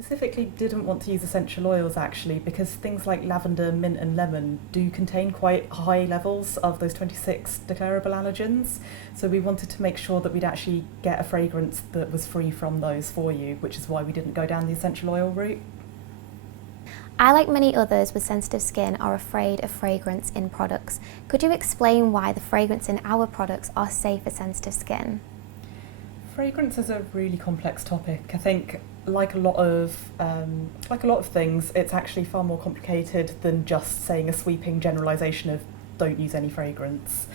Specifically didn't want to use essential oils actually because things like lavender, mint and lemon do contain quite high levels of those 26 declarable allergens. So we wanted to make sure that we'd actually get a fragrance that was free from those for you, which is why we didn't go down the essential oil route. I, like many others with sensitive skin, are afraid of fragrance in products. Could you explain why the fragrance in our products are safe for sensitive skin? Fragrance is a really complex topic. I think, like a lot of things, it's actually far more complicated than just saying a sweeping generalisation of don't use any fragrance.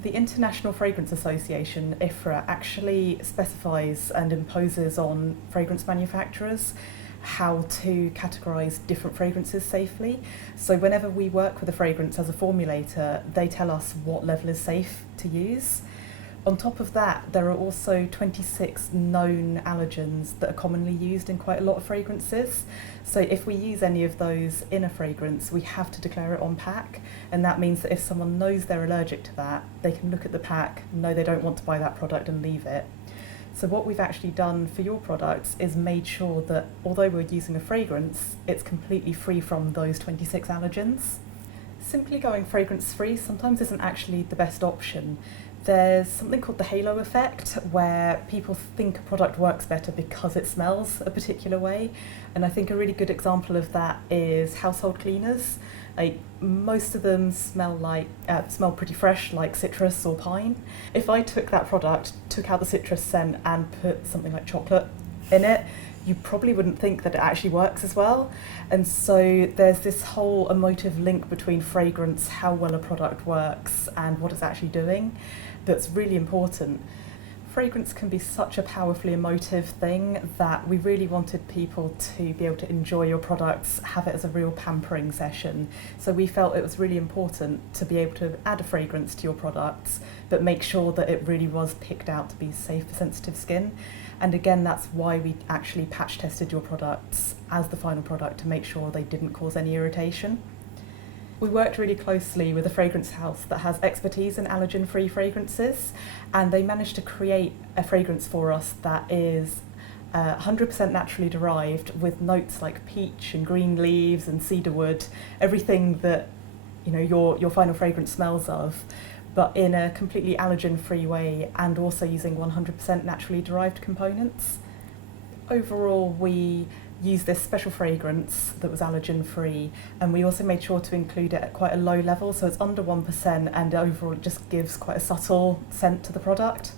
The International Fragrance Association, IFRA, actually specifies and imposes on fragrance manufacturers how to categorise different fragrances safely. So whenever we work with a fragrance as a formulator, they tell us what level is safe to use. On top of that, there are also 26 known allergens that are commonly used in quite a lot of fragrances. So if we use any of those in a fragrance, we have to declare it on pack. And that means that if someone knows they're allergic to that, they can look at the pack, know they don't want to buy that product and leave it. So what we've actually done for your products is made sure that although we're using a fragrance, it's completely free from those 26 allergens. Simply going fragrance free sometimes isn't actually the best option. There's something called the halo effect where people think a product works better because it smells a particular way. And I think a really good example of that is household cleaners. Like, most of them smell pretty fresh, like citrus or pine. If I took that product, took out the citrus scent and put something like chocolate in it, you probably wouldn't think that it actually works as well. And so there's this whole emotive link between fragrance, how well a product works, and what it's actually doing that's really important. Fragrance can be such a powerfully emotive thing that we really wanted people to be able to enjoy your products, have it as a real pampering session. So we felt it was really important to be able to add a fragrance to your products, but make sure that it really was picked out to be safe for sensitive skin. And again, that's why we actually patch tested your products as the final product to make sure they didn't cause any irritation. We worked really closely with a fragrance house that has expertise in allergen-free fragrances, and they managed to create a fragrance for us that is 100% naturally derived, with notes like peach and green leaves and cedarwood, everything that your final fragrance smells of, but in a completely allergen-free way and also using 100% naturally derived components. Overall, we used this special fragrance that was allergen-free, and we also made sure to include it at quite a low level, so it's under 1%, and overall it just gives quite a subtle scent to the product.